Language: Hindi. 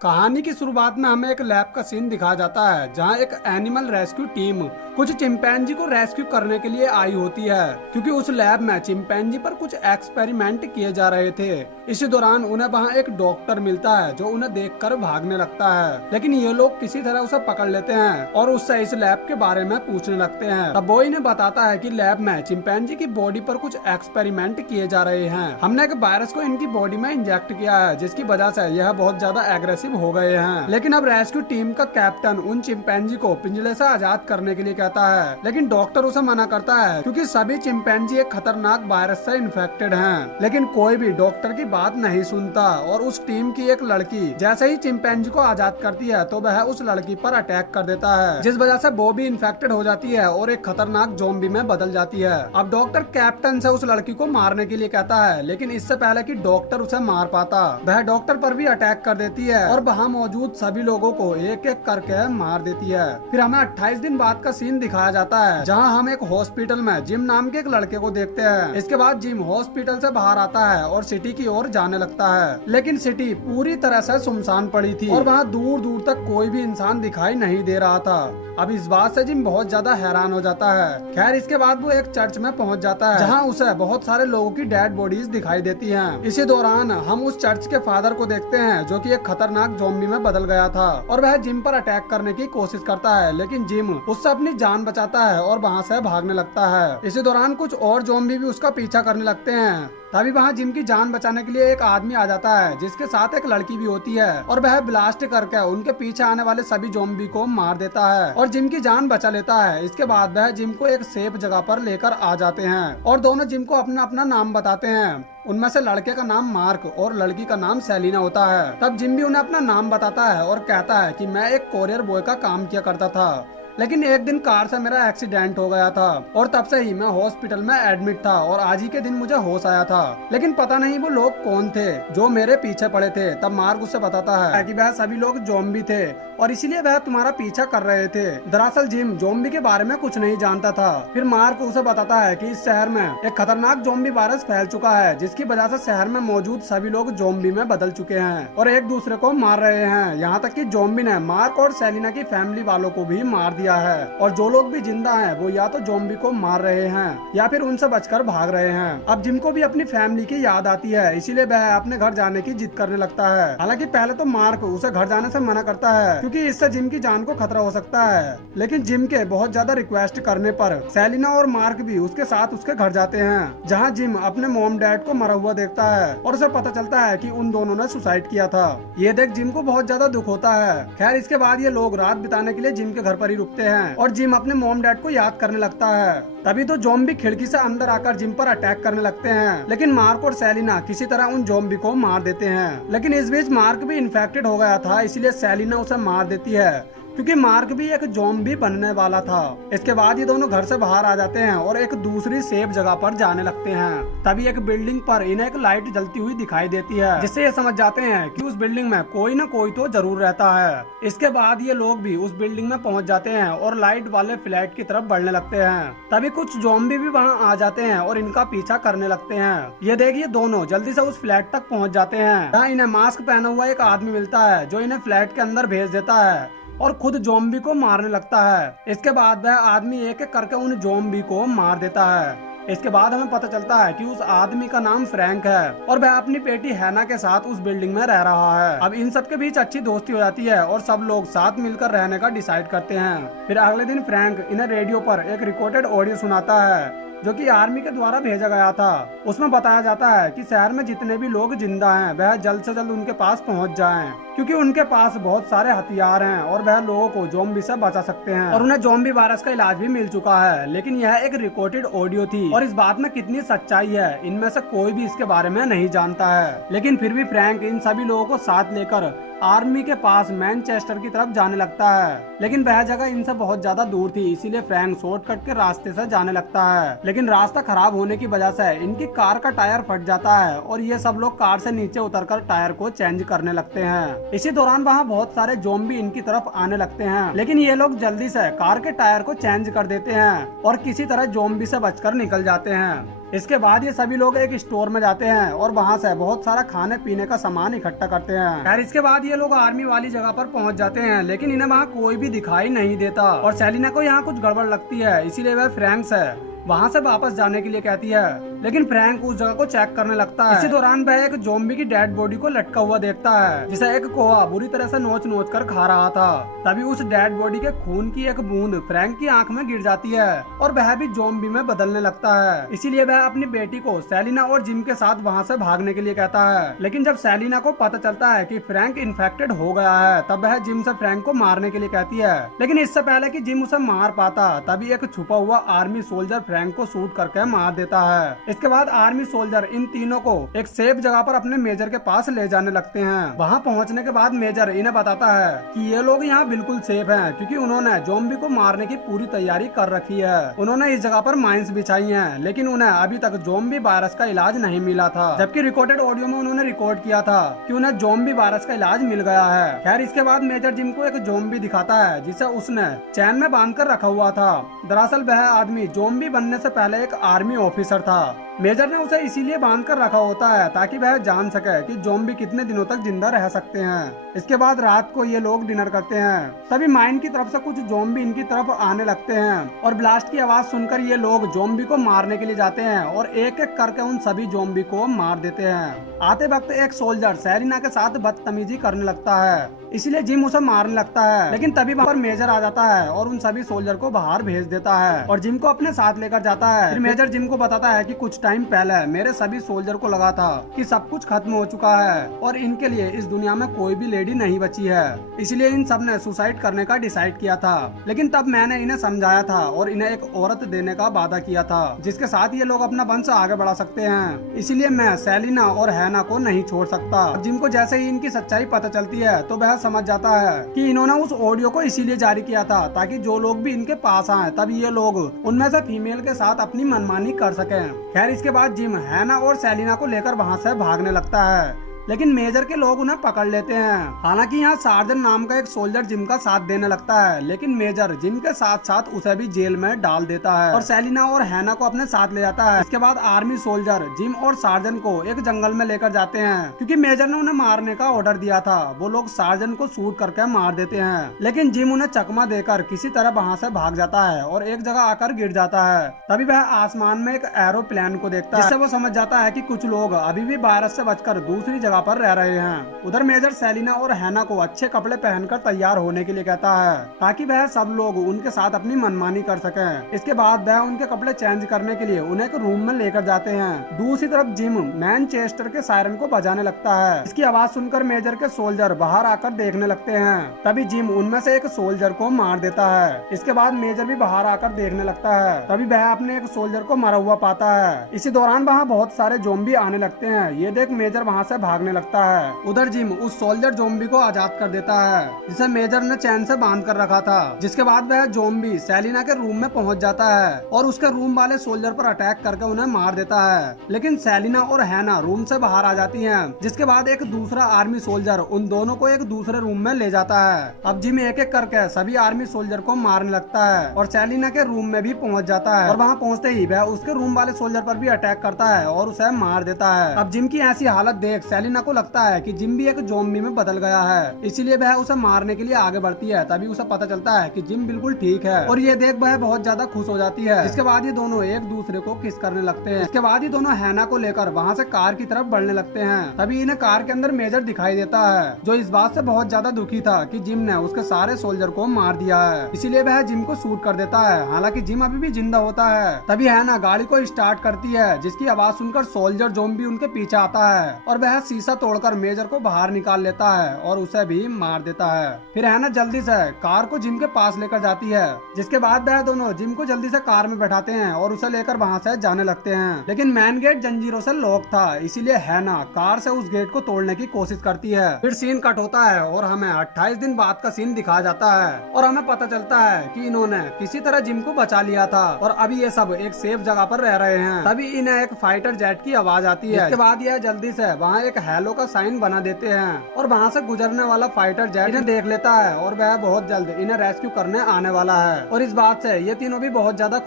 कहानी की शुरुआत में हमें एक लैब का सीन दिखाया जाता है जहां एक एनिमल रेस्क्यू टीम कुछ चिंपैंजी को रेस्क्यू करने के लिए आई होती है, क्योंकि उस लैब में चिंपैंजी पर कुछ एक्सपेरिमेंट किए जा रहे थे। इसी दौरान उन्हें वहां एक डॉक्टर मिलता है जो उन्हें देखकर भागने लगता है, लेकिन ये लोग किसी तरह उसे पकड़ लेते हैं और उससे इस लैब के बारे में पूछने लगते हैं। तब वो इन्हें बताता है कि लैब में चिंपैंजी की बॉडी पर कुछ एक्सपेरिमेंट किए जा रहे हैं। हमने एक वायरस को इनकी बॉडी में इंजेक्ट किया है, जिसकी वजह से यह बहुत ज्यादा एग्रेसिव हो गए हैं। लेकिन अब रेस्क्यू टीम का कैप्टन उन चिंपैंजी को पिंजरे से आजाद करने के लिए कहता है, लेकिन डॉक्टर उसे मना करता है क्योंकि सभी चिंपैंजी एक खतरनाक वायरस से इन्फेक्टेड हैं। लेकिन कोई भी डॉक्टर की बात नहीं सुनता और उस टीम की एक लड़की जैसे ही चिंपैंजी को आजाद करती है तो वह उस लड़की पर अटैक कर देता है, जिस वजह से वो भी इन्फेक्टेड हो जाती है और एक खतरनाक ज़ॉम्बी में बदल जाती है। अब डॉक्टर कैप्टन से उस लड़की को मारने के लिए कहता है, लेकिन इससे पहले कि डॉक्टर उसे मार पाता वह डॉक्टर पर भी अटैक कर देती है और वहाँ मौजूद सभी लोगों को एक एक करके मार देती है। फिर हमें 28 दिन बाद का सीन दिखाया जाता है जहाँ हम एक हॉस्पिटल में जिम नाम के एक लड़के को देखते हैं। इसके बाद जिम हॉस्पिटल से बाहर आता है और सिटी की ओर जाने लगता है, लेकिन सिटी पूरी तरह से सुनसान पड़ी थी और वहाँ दूर दूर तक कोई भी इंसान दिखाई नहीं दे रहा था। अब इस बात से जिम बहुत ज्यादा हैरान हो जाता है। खैर इसके बाद वो एक चर्च में पहुंच जाता है जहां उसे बहुत सारे लोगों की डेड बॉडीज दिखाई देती हैं। इसी दौरान हम उस चर्च के फादर को देखते हैं जो कि एक खतरनाक ज़ॉम्बी में बदल गया था और वह जिम पर अटैक करने की कोशिश करता है, लेकिन जिम उससे अपनी जान बचाता है और वहां से भागने लगता है। इसी दौरान कुछ और ज़ॉम्बी भी उसका पीछा करने लगते हैं। तभी वहाँ जिम की जान बचाने के लिए एक आदमी आ जाता है जिसके साथ एक लड़की भी होती है और वह ब्लास्ट करके उनके पीछे आने वाले सभी ज़ॉम्बी को मार देता है और जिम की जान बचा लेता है। इसके बाद वह जिम को एक सेफ जगह पर लेकर आ जाते हैं और दोनों जिम को अपना अपना नाम बताते हैं। उनमें से लड़के का नाम मार्क और लड़की का नाम सेलिना होता है। तब जिम भी उन्हें अपना नाम बताता है और कहता है कि मैं एक कोरियर बॉय का काम किया करता था, लेकिन एक दिन कार से मेरा एक्सीडेंट हो गया था और तब से ही मैं हॉस्पिटल में एडमिट था और आज ही के दिन मुझे होश आया था, लेकिन पता नहीं वो लोग कौन थे जो मेरे पीछे पड़े थे। तब मार्क उससे बताता है कि वह सभी लोग ज़ॉम्बी थे और इसीलिए वह तुम्हारा पीछा कर रहे थे। दरअसल जिम ज़ॉम्बी के बारे में कुछ नहीं जानता था। फिर मार्क उसे बताता है कि इस शहर में एक खतरनाक ज़ॉम्बी वायरस फैल चुका है, जिसकी वजह से शहर में मौजूद सभी लोग ज़ॉम्बी में बदल चुके हैं और एक दूसरे को मार रहे हैं। यहाँ तक कि ज़ॉम्बी ने मार्क और सेलिना की फैमिली वालों को भी मार दिया है और जो लोग भी जिंदा हैं वो या तो ज़ॉम्बी को मार रहे हैं या फिर उनसे बचकर भाग रहे हैं। अब जिम को भी अपनी फैमिली की याद आती है, इसीलिए वह अपने घर जाने की जिद करने लगता है। हालांकि पहले तो मार्क उसे घर जाने से मना करता है क्योंकि इससे जिम की जान को खतरा हो सकता है, लेकिन जिम के बहुत ज्यादा रिक्वेस्ट करने पर सेलिना और मार्क भी उसके साथ उसके घर जाते हैं, जहाँ जिम अपने मॉम डैड को मरा हुआ देखता है और उसे पता चलता है कि उन दोनों ने सुसाइड किया था। ये देख जिम को बहुत ज्यादा दुख होता है। खैर इसके बाद ये लोग रात बिताने के लिए जिम के घर पर ही रुकते हैं और जिम अपने मॉम डैड को याद करने लगता है। तभी तो ज़ॉम्बी खिड़की से अंदर आकर जिम पर अटैक करने लगते हैं, लेकिन मार्क और सेलिना किसी तरह उन ज़ॉम्बी को मार देते हैं। लेकिन इस बीच मार्क भी इन्फेक्टेड हो गया था, इसलिए सेलिना उसे मार देती है क्योंकि मार्क भी एक ज़ॉम्बी बनने वाला था। इसके बाद ये दोनों घर से बाहर आ जाते हैं और एक दूसरी सेफ जगह पर जाने लगते हैं। तभी एक बिल्डिंग पर इन्हें एक लाइट जलती हुई दिखाई देती है, जिससे ये समझ जाते हैं कि उस बिल्डिंग में कोई न कोई तो जरूर रहता है। इसके बाद ये लोग भी उस बिल्डिंग में पहुंच जाते हैं और लाइट वाले फ्लैट की तरफ बढ़ने लगते हैं। तभी कुछ ज़ॉम्बी भी वहाँ आ जाते हैं और इनका पीछा करने लगते हैं। ये देखिए दोनों जल्दी से उस फ्लैट तक पहुँच जाते हैं, जहाँ इन्हें मास्क पहना हुआ एक आदमी मिलता है जो इन्हें फ्लैट के अंदर भेज देता है और खुद ज़ॉम्बी को मारने लगता है। इसके बाद वह आदमी एक एक करके उन ज़ॉम्बी को मार देता है। इसके बाद हमें पता चलता है कि उस आदमी का नाम फ्रैंक है और वह अपनी बेटी हैना के साथ उस बिल्डिंग में रह रहा है। अब इन सब के बीच अच्छी दोस्ती हो जाती है और सब लोग साथ मिलकर रहने का डिसाइड करते हैं। फिर अगले दिन फ्रैंक इन्हें रेडियो पर एक रिकॉर्डेड ऑडियो सुनाता है जो कि आर्मी के द्वारा भेजा गया था। उसमें बताया जाता है कि शहर में जितने भी लोग जिंदा हैं वह जल्द से जल्द उनके पास पहुंच जाएं, क्योंकि उनके पास बहुत सारे हथियार हैं और वह लोगों को ज़ॉम्बी से बचा सकते हैं और उन्हें ज़ॉम्बी वायरस का इलाज भी मिल चुका है। लेकिन यह एक रिकॉर्डेड ऑडियो थी और इस बात में कितनी सच्चाई है इनमें से कोई भी इसके बारे में नहीं जानता है। लेकिन फिर भी फ्रैंक इन सभी लोगों को साथ लेकर आर्मी के पास मैनचेस्टर की तरफ जाने लगता है, लेकिन वह जगह इनसे बहुत ज्यादा दूर थी, इसीलिए फ्रैंक शॉर्टकट के रास्ते से जाने लगता है। लेकिन रास्ता खराब होने की वजह से इनकी कार का टायर फट जाता है और ये सब लोग कार से नीचे उतरकर टायर को चेंज करने लगते हैं। इसी दौरान वहाँ बहुत सारे ज़ॉम्बी इनकी तरफ आने लगते हैं, लेकिन ये लोग जल्दी से कार के टायर को चेंज कर देते हैं और किसी तरह ज़ॉम्बी से बचकर निकल जाते हैं। इसके बाद ये सभी लोग एक स्टोर में जाते हैं और वहाँ से बहुत सारा खाने पीने का सामान इकट्ठा करते हैं। खैर इसके बाद ये लोग आर्मी वाली जगह पर पहुँच जाते हैं, लेकिन इन्हें वहाँ कोई भी दिखाई नहीं देता और सेलिना को यहाँ कुछ गड़बड़ लगती है, इसीलिए वह फ्रैंक से वहाँ से वापस जाने के लिए कहती है, लेकिन फ्रैंक उस जगह को चेक करने लगता है। इसी दौरान वह एक ज़ॉम्बी की डेड बॉडी को लटका हुआ देखता है, जिसे एक कोआ बुरी तरह से नोच नोच कर खा रहा था। तभी उस डेड बॉडी के खून की एक बूंद फ्रैंक की आंख में गिर जाती है और वह भी ज़ॉम्बी में बदलने लगता है। इसीलिए वह अपनी बेटी को सेलिना और जिम के साथ वहाँ से भागने के लिए कहता है। लेकिन जब सेलिना को पता चलता है कि फ्रैंक इन्फेक्टेड हो गया है, तब वह जिम से फ्रैंक को मारने के लिए कहती है। लेकिन इससे पहले कि जिम उसे मार पाता, तभी एक छुपा हुआ आर्मी सोल्जर फ्रैंक को शूट करके मार देता है। इसके बाद आर्मी सोल्जर इन तीनों को एक सेफ जगह पर अपने मेजर के पास ले जाने लगते हैं। वहां पहुंचने के बाद मेजर इन्हें बताता है कि ये लोग यहाँ बिल्कुल सेफ हैं, क्योंकि उन्होंने ज़ॉम्बी को मारने की पूरी तैयारी कर रखी है। उन्होंने इस जगह पर माइंस बिछाई हैं, लेकिन उन्हें अभी तक ज़ॉम्बी वायरस का इलाज नहीं मिला था, जबकि रिकॉर्डेड ऑडियो में उन्होंने रिकॉर्ड किया था कि उन्हें ज़ॉम्बी वायरस का इलाज मिल गया है। खैर इसके बाद मेजर जिम को एक ज़ॉम्बी दिखाता है, जिसे उसने चैन में बांध कर रखा हुआ था। दरअसल वह आदमी ज़ॉम्बी बनने से पहले एक आर्मी ऑफिसर था। मेजर ने उसे इसीलिए बांध कर रखा होता है ताकि वह जान सके कि ज़ॉम्बी कितने दिनों तक जिंदा रह सकते हैं। इसके बाद रात को ये लोग डिनर करते हैं। तभी माइन की तरफ से कुछ ज़ॉम्बी इनकी तरफ आने लगते हैं और ब्लास्ट की आवाज सुनकर ये लोग ज़ॉम्बी को मारने के लिए जाते हैं और एक एक करके उन सभी ज़ॉम्बी को मार देते हैं। आते वक्त एक सोल्जर सेलिना के साथ बदतमीजी करने लगता है, इसलिए जिम उसे मारने लगता है। लेकिन तभी वहाँ पर मेजर आ जाता है और उन सभी सोल्जर को बाहर भेज देता है और जिम को अपने साथ लेकर जाता है। फिर मेजर जिम को बताता है कि कुछ टाइम पहले मेरे सभी सोल्जर को लगा था कि सब कुछ खत्म हो चुका है और इनके लिए इस दुनिया में कोई भी लेडी नहीं बची है, इसलिए इन सब ने सुसाइड करने का डिसाइड किया था। लेकिन तब मैंने इन्हें समझाया था और इन्हें एक औरत देने का वादा किया था जिसके साथ ये लोग अपना वंश आगे बढ़ा सकते हैं, इसलिए मैं सेलिना और हैना को नहीं छोड़ सकता। जिम को जैसे ही इनकी सच्चाई पता चलती है तो वह समझ जाता है कि इन्होंने उस ऑडियो को इसीलिए जारी किया था ताकि जो लोग भी इनके पास आए तब ये लोग उनमें से फीमेल के साथ अपनी मनमानी कर सकें। खैर इसके बाद जिम हैना और सेलिना को लेकर वहां से भागने लगता है, लेकिन मेजर के लोग उन्हें पकड़ लेते हैं। हालांकि यहाँ सार्जन नाम का एक सोल्जर जिम का साथ देने लगता है, लेकिन मेजर जिम के साथ साथ उसे भी जेल में डाल देता है और सेलिना और हैना को अपने साथ ले जाता है। इसके बाद आर्मी सोल्जर जिम और सार्जन को एक जंगल में लेकर जाते हैं, क्योंकि मेजर ने उन्हें मारने का ऑर्डर दिया था। वो लोग सार्जन को शूट करके मार देते हैं, लेकिन जिम उन्हें चकमा देकर किसी तरह वहाँ से भाग जाता है और एक जगह आकर गिर जाता है। तभी वह आसमान में एक एरोप्लेन को देखता है, जिससे वो समझ जाता है कि कुछ लोग अभी भी वायरस से बचकर दूसरी जगह पर रह रहे हैं। उधर मेजर सेलिना और हैना को अच्छे कपड़े पहनकर तैयार होने के लिए कहता है ताकि वह सब लोग उनके साथ अपनी मनमानी कर सकें। इसके बाद वह उनके कपड़े चेंज करने के लिए उन्हें एक रूम में लेकर जाते हैं। दूसरी तरफ जिम मैनचेस्टर के सायरन को बजाने लगता है। इसकी आवाज सुनकर मेजर के सोल्जर बाहर आकर देखने लगते हैं। तभी जिम उनमें से एक सोल्जर को मार देता है। इसके बाद मेजर भी बाहर आकर देखने लगता है। तभी वह अपने एक सोल्जर को मरा हुआ पाता है। इसी दौरान वहाँ बहुत सारे ज़ॉम्बी आने लगते हैं। ये देख मेजर वहाँ से भागने लगता है। उधर जिम उस सोल्जर ज़ॉम्बी को आजाद कर देता है जिसे मेजर ने चैन से बांध कर रखा था। जिसके बाद वह ज़ॉम्बी सेलिना के रूम में पहुंच जाता है और उसके रूम वाले सोल्जर पर अटैक करके उन्हें मार देता है। लेकिन सेलिना और हैना रूम से बाहर आ जाती हैं, जिसके बाद एक दूसरा आर्मी सोल्जर उन दोनों को एक दूसरे रूम में ले जाता है। अब जिम एक एक करके सभी आर्मी सोल्जर को मारने लगता है और सेलिना के रूम में भी पहुंच जाता है और वहाँ पहुँचते ही वह उसके रूम वाले सोल्जर पर भी अटैक करता है और उसे मार देता है। अब जिम की ऐसी हालत देख सेलिना को लगता है कि जिम भी एक ज़ॉम्बी में बदल गया है, इसीलिए वह उसे मारने के लिए आगे बढ़ती है। तभी उसे पता चलता है कि जिम बिल्कुल ठीक है और ये देख वह बहुत ज्यादा खुश हो जाती है। इसके बाद ये दोनों एक दूसरे को किस करने लगते हैं। इसके बाद ये दोनों हैना को लेकर वहाँ से कार की तरफ बढ़ने लगते हैं। तभी इन्हें कार के अंदर मेजर दिखाई देता है, जो इस बात से बहुत ज्यादा दुखी था कि जिम ने उसके सारे सोल्जर को मार दिया है, इसीलिए वह जिम को शूट कर देता है। हालांकि जिम अभी भी जिंदा होता है। तभी हैना गाड़ी को स्टार्ट करती है, जिसकी आवाज सुनकर सोल्जर ज़ॉम्बी उनके पीछे आता है और वह शीशा तोड़कर मेजर को बाहर निकाल लेता है और उसे भी मार देता है। फिर हैना जल्दी से कार को जिम के पास लेकर जाती है, जिसके बाद वह दोनों जिम को जल्दी से कार में बैठाते हैं और उसे लेकर वहाँ से जाने लगते हैं। लेकिन मेन गेट जंजीरों से लॉक था, इसीलिए हैना कार से उस गेट को तोड़ने की कोशिश करती है। फिर सीन कट होता है और हमें 28 दिन बाद का सीन दिखाया जाता है और हमें पता चलता है कि इन्होंने किसी तरह जिम को बचा लिया था और अभी ये सब एक सेफ जगह पर रह रहे हैं। तभी इन्हें एक फाइटर जेट की आवाज आती है। इसके बाद यह जल्दी से वहाँ एक हेलो का साइन बना देते हैं और वहाँ से गुजरने वाला फाइटर जेट इन्हें देख लेता है और वह बहुत जल्द इन्हें रेस्क्यू करने आने वाला है। और इस बात से ये तीनों भी बहुत ज्यादा